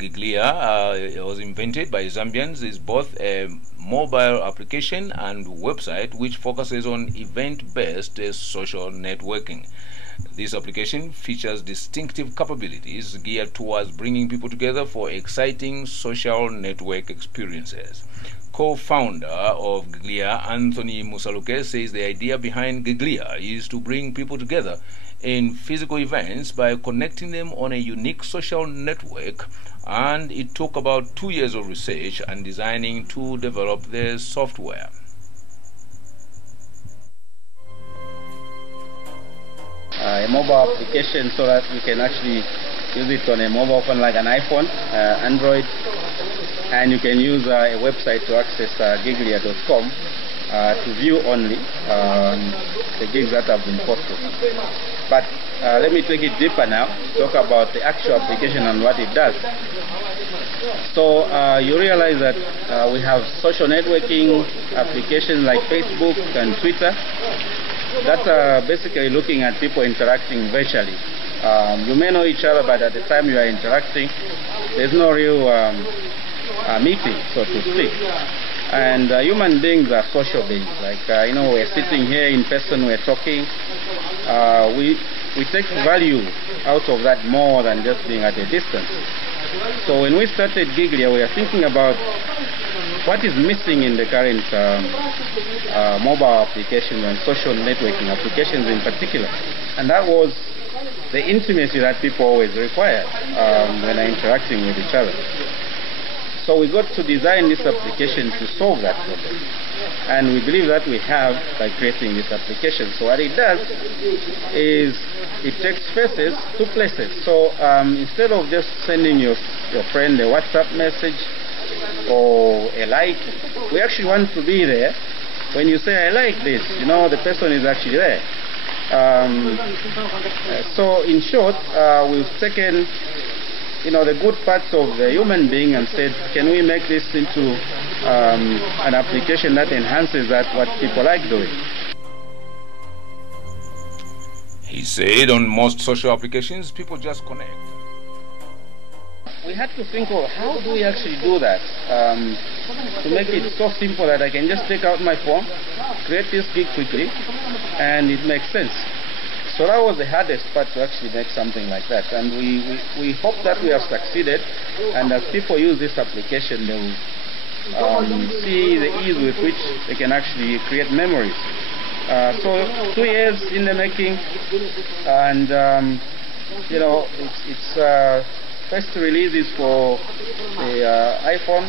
Giglia was invented by Zambians, is both a mobile application and website which focuses on event-based social networking. This application features distinctive capabilities geared towards bringing people together for exciting social network experiences. Co-founder of Giglia, Anthony Musaluke, says the idea behind Giglia is to bring people together in physical events by connecting them on a unique social network, and it took about 2 years of research and designing to develop the software. A mobile application so that we can actually use it on a mobile phone like an iPhone, Android, and you can use a website to access giglia.com to view only the gigs that have been posted. But let me take it deeper now, talk about the actual application and what it does. So you realize that we have social networking applications like Facebook and Twitter that are basically looking at people interacting virtually. You may know each other, but at the time you are interacting, there's no real meeting, so to speak. And human beings are social beings. Like, we're sitting here in person, we're talking. We take value out of that more than just being at a distance. So when we started Giglia, we are thinking about what is missing in the current mobile applications and social networking applications in particular. And that was the intimacy that people always require when they're interacting with each other. So we got to design this application to solve that problem. And we believe that we have by creating this application. So what it does is it takes faces to places. So instead of just sending your friend a WhatsApp message or a like, we actually want to be there. When you say, I like this, the person is actually there. So in short, we've taken the good parts of the human being and said, can we make this into an application that enhances what people like doing? He said on most social applications, people just connect. We had to think of how do we actually do that to make it so simple that I can just take out my phone, create this gig quickly, and it makes sense. So that was the hardest part, to actually make something like that. And we hope that we have succeeded, and as people use this application, they will see the ease with which they can actually create memories. So 2 years in the making, and it's first release is for the iPhone,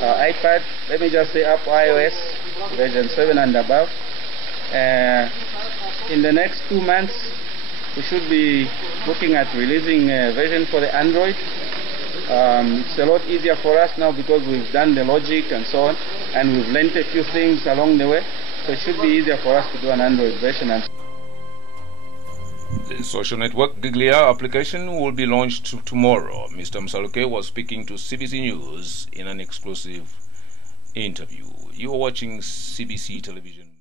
iPad, let me just say Apple iOS version 7 and above. In the next 2 months, we should be looking at releasing a version for the Android. It's a lot easier for us now because we've done the logic and so on, and we've learned a few things along the way. So it should be easier for us to do an Android version. The social network Giglia application will be launched tomorrow. Mr. Musaluke was speaking to CBC News in an exclusive interview. You are watching CBC Television.